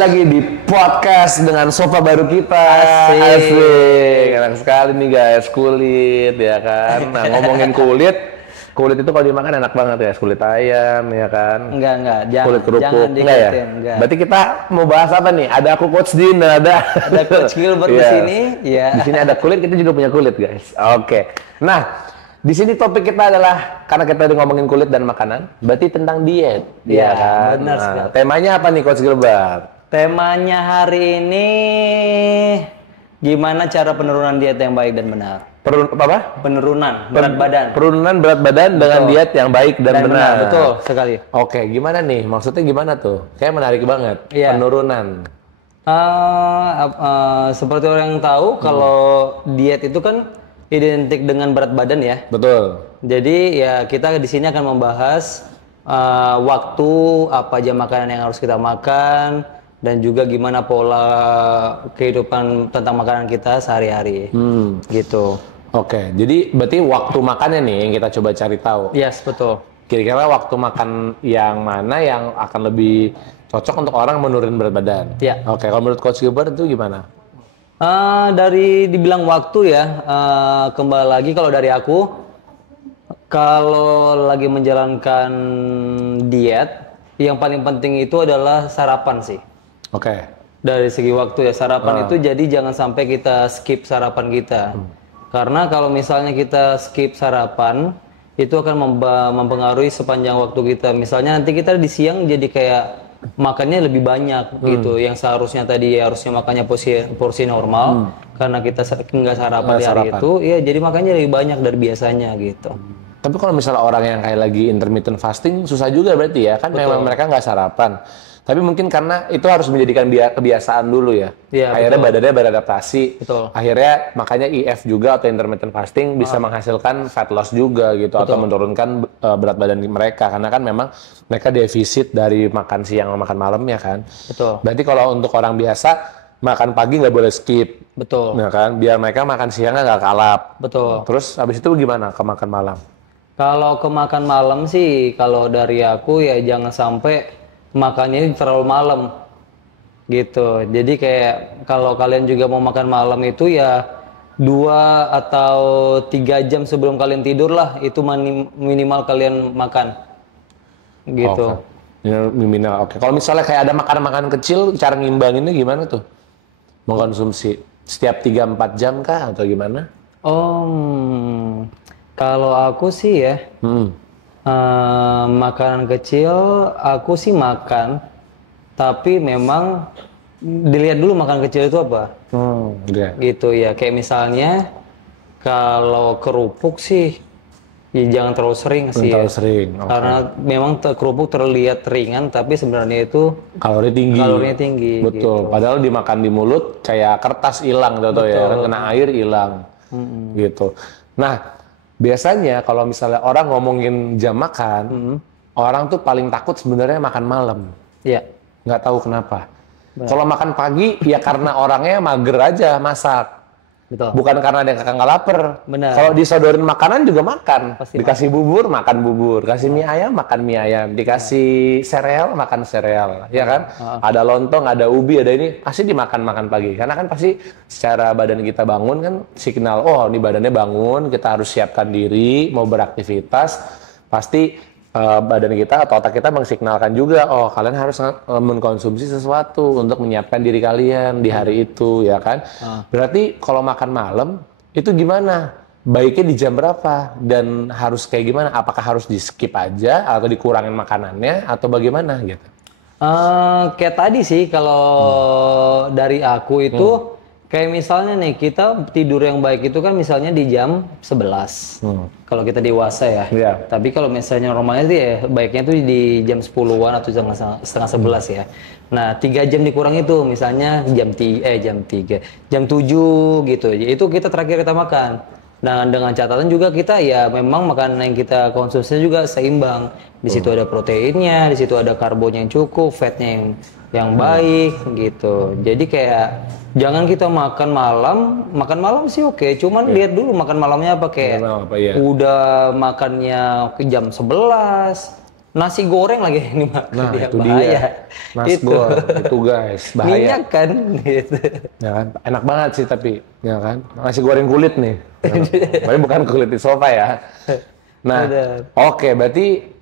lagi di podcast dengan sofa baru kita. Asik. Enak sekali nih guys, kulit ya kan. Nah, ngomongin kulit itu kalau dimakan enak banget ya, kulit ayam ya kan. Enggak, jangan. Kulit kerupuk, Jangan enggak ya? enggak. Berarti kita mau bahas apa nih? Ada aku Coach Din dan ada Coach Gilbert di Yes. sini, ya. Di sini ada kulit, kita juga punya kulit guys. Oke. Nah, di sini topik kita adalah karena kita udah ngomongin kulit dan makanan, berarti tentang diet. Iya, kan? benar Nah, sekali. temanya apa nih Coach Gilbert? Temanya hari ini gimana cara penurunan diet yang baik dan benar? Apa? Penurunan berat badan. Penurunan berat badan dengan diet yang baik dan benar. Betul sekali. Oke, gimana nih? Maksudnya gimana tuh? Kayak menarik banget. Iya. Penurunan. Seperti orang yang tahu kalau diet itu kan identik dengan berat badan ya. Betul. Jadi ya kita di sini akan membahas waktu apa aja makanan yang harus kita makan dan juga gimana pola kehidupan tentang makanan kita sehari-hari. Gitu. Oke, jadi berarti waktu makannya nih yang kita coba cari tahu. Yes, betul. Kira-kira waktu makan yang mana yang akan lebih cocok untuk orang menurun berat badan? Iya. Oke, kalau menurut Coach Gilbert itu gimana? Dari dibilang waktu ya, kembali lagi kalau dari aku, kalau lagi menjalankan diet, yang paling penting itu adalah sarapan sih. Oke. Dari segi waktu ya, sarapan itu jadi jangan sampai kita skip sarapan kita. Karena kalau misalnya kita skip sarapan, itu akan mempengaruhi sepanjang waktu kita. Misalnya nanti kita di siang jadi kayak makannya lebih banyak gitu, yang seharusnya tadi harusnya makannya porsi normal, karena kita nggak sarapan di hari itu, ya jadi makannya lebih banyak dari biasanya gitu. Tapi kalau misalnya orang yang kayak lagi intermittent fasting, susah juga berarti ya, kan memang mereka nggak sarapan. Tapi mungkin karena itu harus menjadikan kebiasaan dulu ya. Iya, Akhirnya badannya beradaptasi. Betul. Akhirnya makanya IF juga atau intermittent fasting bisa menghasilkan fat loss juga gitu, atau menurunkan berat badan mereka, karena kan memang mereka defisit dari makan siang sama makan malam ya kan. Betul. Berarti kalau untuk orang biasa makan pagi nggak boleh skip. Betul. Ya kan, biar mereka makan siangnya nggak kalap. Betul. Terus habis itu gimana ke makan malam? Kalau ke makan malam sih, kalau dari aku ya jangan sampai makannya ini terlalu malam gitu. Jadi kayak kalau kalian juga mau makan malam itu ya 2 atau 3 jam sebelum kalian tidur lah, itu minimal kalian makan gitu. Oke. Ya, minimal. Oke. Kalau misalnya kayak ada makanan-makanan kecil, cara ngimbanginnya gimana tuh? Mengkonsumsi setiap 3-4 jam kah atau gimana? Kalau aku sih ya, makanan kecil aku sih makan, tapi memang dilihat dulu makan kecil itu apa. Gitu ya, kayak misalnya kalau kerupuk sih ya jangan terlalu sering sih. Terlalu sering. Okay. Karena memang kerupuk terlihat ringan, tapi sebenarnya itu kalorinya tinggi. Betul. Gitu. Padahal dimakan di mulut kayak kertas hilang, contoh ya, kan kena air hilang. Gitu. Nah, biasanya kalau misalnya orang ngomongin jam makan, orang tuh paling takut sebenarnya makan malam. Iya. Nggak tahu kenapa. Kalau makan pagi, ya karena orangnya mager aja masak. Betul. Bukan karena dia nggak lapar. Benar. Kalau disodorin makanan juga makan. Pasti dikasih bubur, makan bubur. Kasih mie ayam, makan mie ayam. Dikasih sereal, makan sereal. Ya kan? Ada lontong, ada ubi, ada ini. Pasti dimakan pagi. Karena kan pasti secara badan kita bangun kan signal, oh ini badannya bangun, kita harus siapkan diri, mau beraktivitas. Pasti badan kita atau otak kita mensignalkan juga, oh kalian harus mengkonsumsi sesuatu untuk menyiapkan diri kalian di hari itu, ya kan? Berarti kalau makan malam itu gimana? Baiknya di jam berapa? Dan harus kayak gimana? Apakah harus di skip aja atau dikurangin makanannya atau bagaimana gitu? Kayak tadi sih kalau dari aku itu kayak misalnya nih kita tidur yang baik itu kan misalnya di jam 11. Kalau kita dewasa ya. Iya. Tapi kalau misalnya normalnya itu ya baiknya itu di jam 10-an atau jam setengah 11 ya. Nah, 3 jam dikurang itu misalnya jam 3, jam 7 gitu. Itu kita terakhir kita makan. Nah, dengan catatan juga kita ya memang makanan yang kita konsumsi juga seimbang. Di situ ada proteinnya, di situ ada karbonnya yang cukup, fatnya yang baik gitu. Jadi kayak jangan kita makan malam sih oke, cuman lihat dulu makan malamnya apa, kayak udah makannya ke jam 11 Nasi goreng lagi ini mah Nah, dia itu bahaya. dia. Nasgor, itu guys, bahaya. Minyak kan gitu. Ya kan? Enak banget sih tapi, ya kan? Nasi goreng kulit nih. Tapi bukan kulit di sofa ya. Nah, Benar. oke, berarti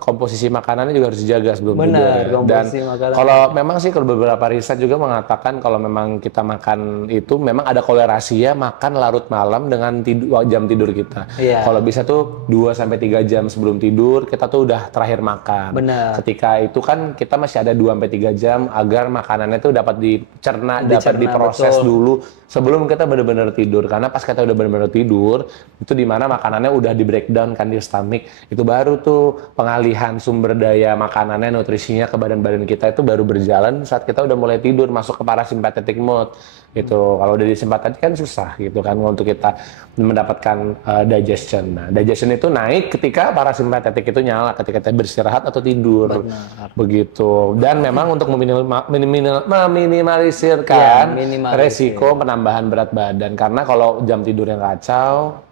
komposisi makanannya juga harus dijaga sebelum tidur Benar, ya. Dan komposisi makanan. kalau memang sih kalau beberapa riset juga mengatakan kalau memang kita makan itu memang ada kolerasi ya makan larut malam dengan jam tidur kita. Iya. Kalau bisa tuh 2 sampai 3 jam sebelum tidur kita tuh udah terakhir makan. Benar. Ketika itu kan kita masih ada 2 sampai 3 jam agar makanannya tuh dapat dicerna, dapat diproses betul. dulu sebelum kita benar-benar tidur. Karena pas kita udah benar-benar tidur, itu dimana makanannya udah di breakdown kan di stomach, itu baru tuh pengalihan sumber daya makanannya, nutrisinya ke badan-badan kita itu baru berjalan saat kita udah mulai tidur, masuk ke parasympathetic mode gitu. Kalau udah di simpatetik kan susah gitu kan untuk kita mendapatkan digestion. Nah, digestion itu naik ketika parasympathetic itu nyala, ketika kita beristirahat atau tidur. Benar. Begitu. Dan memang untuk meminimalisirkan resiko penambahan berat badan. Karena kalau jam tidurnya kacau,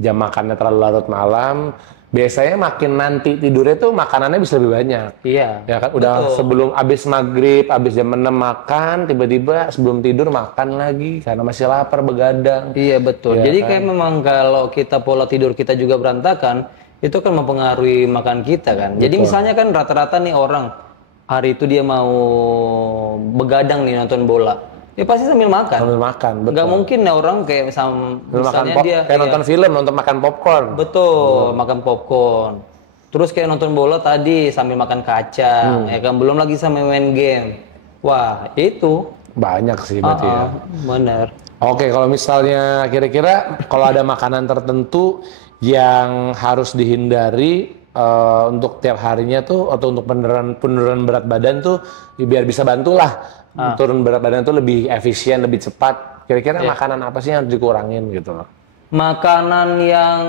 jam makannya terlalu larut malam, biasanya makin nanti tidurnya tuh makanannya bisa lebih banyak. Iya. Ya kan, udah betul. sebelum abis maghrib, abis jam 6 makan, tiba-tiba sebelum tidur makan lagi karena masih lapar begadang. Iya betul. Ya Jadi kan? kayak memang kalau kita pola tidur kita juga berantakan, itu kan mempengaruhi makan kita kan. Jadi misalnya kan rata-rata nih orang hari itu dia mau begadang nih nonton bola, ya pasti sambil makan. Sambil makan, betul. Nggak mungkin ya orang kayak misalnya dia kayak nonton film, nonton makan popcorn. betul makan popcorn. Terus kayak nonton bola tadi sambil makan kacang, ya kan belum lagi sambil main game. Wah itu Banyak sih berarti ya. bener. Oke, kalau misalnya kira-kira kalau ada makanan tertentu yang harus dihindari untuk tiap harinya tuh atau untuk penurunan berat badan tuh biar bisa bantulah turun berat badan tuh lebih efisien, lebih cepat. Kira-kira makanan apa sih yang harus dikurangin gitu loh? Makanan yang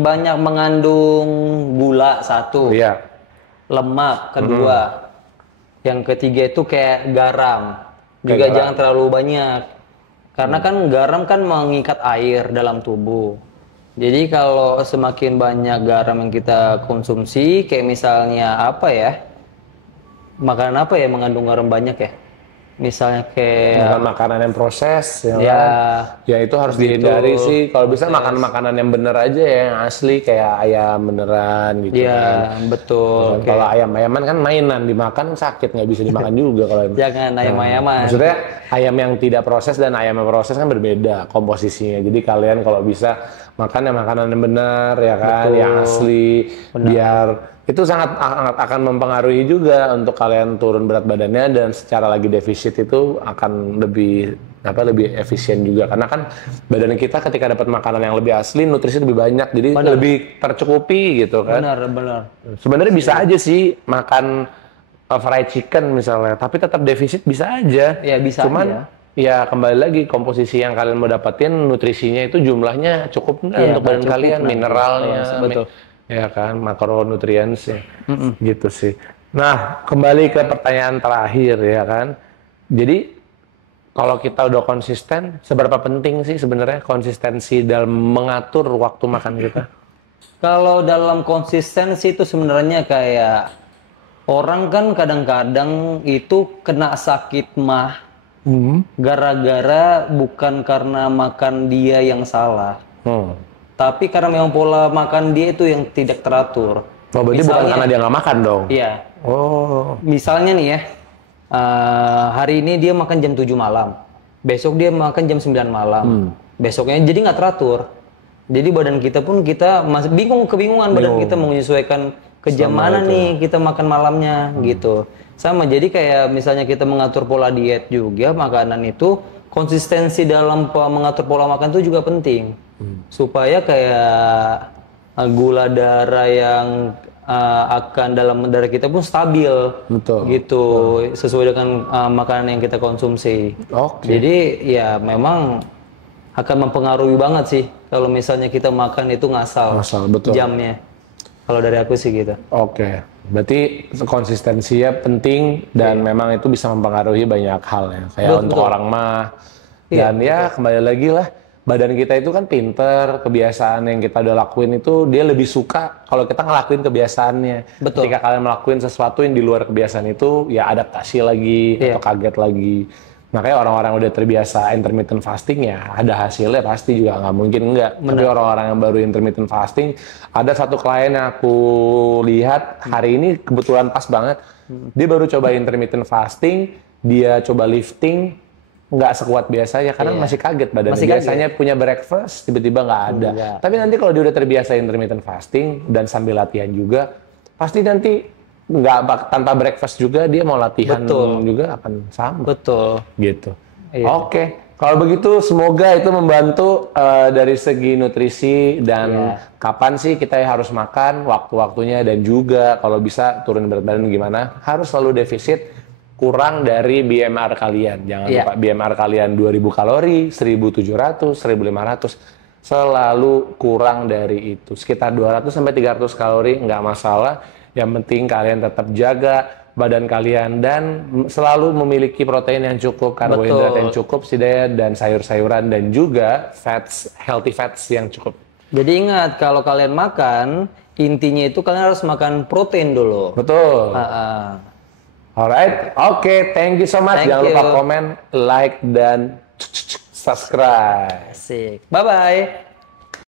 banyak mengandung gula satu, Iya. lemak kedua, yang ketiga itu kayak garam. Juga garam. jangan terlalu banyak, karena kan garam kan mengikat air dalam tubuh. Jadi kalau semakin banyak garam yang kita konsumsi, kayak misalnya apa ya, makanan apa ya mengandung garam banyak ya? Misalnya kayak Bukan makanan yang proses, ya, ya, kan? Ya itu harus dihindari sih. Kalau bisa makan makanan yang bener aja ya, yang asli kayak ayam beneran gitu ya kan. betul. Kalau ayam-ayaman kan mainan, dimakan sakit, nggak bisa dimakan juga kalau Jangan ayam-ayaman. Maksudnya ayam yang tidak proses dan ayam yang proses kan berbeda komposisinya. Jadi kalian kalau bisa makan yang makanan yang benar ya kan, yang asli, biar itu sangat akan mempengaruhi juga untuk kalian turun berat badannya dan secara lagi defisit itu akan lebih efisien juga karena kan badan kita ketika dapat makanan yang lebih asli nutrisi lebih banyak jadi lebih tercukupi gitu kan. Benar. Sebenarnya bisa aja sih makan fried chicken misalnya, tapi tetap defisit bisa aja. Ya bisa Cuman aja. ya kembali lagi komposisi yang kalian mau dapetin nutrisinya itu jumlahnya cukup nggak untuk badan cukup kalian, nanti. mineralnya, Betul. ya kan, makronutriensnya, gitu sih. Nah, kembali ke pertanyaan terakhir ya kan. Jadi kalau kita udah konsisten, seberapa penting sih sebenarnya konsistensi dalam mengatur waktu makan kita? Kalau dalam konsistensi itu sebenarnya kayak orang kan kadang-kadang itu kena sakit mah gara-gara bukan karena makan dia yang salah, tapi karena memang pola makan dia itu yang tidak teratur. Oh, berarti bukan karena dia nggak makan dong? Iya. Oh, Misalnya nih ya, hari ini dia makan jam 7 malam, besok dia makan jam 9 malam, besoknya jadi nggak teratur. Jadi badan kita pun kita masih kebingungan badan kita mau menyesuaikan ke jam mana nih kita makan malamnya gitu. Sama jadi kayak misalnya kita mengatur pola diet juga makanan itu konsistensi dalam mengatur pola makan itu juga penting supaya kayak gula darah yang akan dalam darah kita pun stabil. Betul. Gitu sesuai dengan makanan yang kita konsumsi. Oke. Jadi ya memang akan mempengaruhi banget sih kalau misalnya kita makan itu ngasal betul. jamnya. Kalau dari aku sih gitu. Oke, berarti konsistensinya penting dan memang itu bisa mempengaruhi banyak hal ya. Kayak untuk orang mah dan ya kembali lagi lah badan kita itu kan pinter, kebiasaan yang kita udah lakuin itu dia lebih suka kalau kita ngelakuin kebiasaannya. Betul. Ketika kalian melakuin sesuatu yang di luar kebiasaan itu, ya adaptasi lagi atau kaget lagi. Makanya orang-orang udah terbiasa intermittent fasting ya ada hasilnya pasti juga nggak mungkin enggak. Tapi orang-orang yang baru intermittent fasting, ada satu klien yang aku lihat hari ini kebetulan pas banget. Dia baru coba intermittent fasting, dia coba lifting, nggak sekuat biasanya karena masih kaget badannya. Biasanya punya breakfast, tiba-tiba nggak ada. Tapi nanti kalau dia udah terbiasa intermittent fasting dan sambil latihan juga, pasti nanti nggak tanpa breakfast juga dia mau latihan juga akan sama. Betul. Gitu. Oke. Kalau begitu semoga itu membantu dari segi nutrisi dan kapan sih kita harus makan, waktu-waktunya dan juga kalau bisa turun berat badan gimana. Harus selalu defisit kurang dari BMR kalian. Jangan lupa BMR kalian 2000 kalori, 1700, 1500. Selalu kurang dari itu. Sekitar 200 sampai 300 kalori nggak masalah. Yang penting kalian tetap jaga badan kalian dan selalu memiliki protein yang cukup, karbohidrat yang cukup, dan sayur-sayuran dan juga fats, healthy fats yang cukup. Jadi ingat kalau kalian makan, intinya itu kalian harus makan protein dulu. Betul. Alright, oke, thank you so much. Jangan lupa komen, like, dan subscribe. Asik. Bye-bye.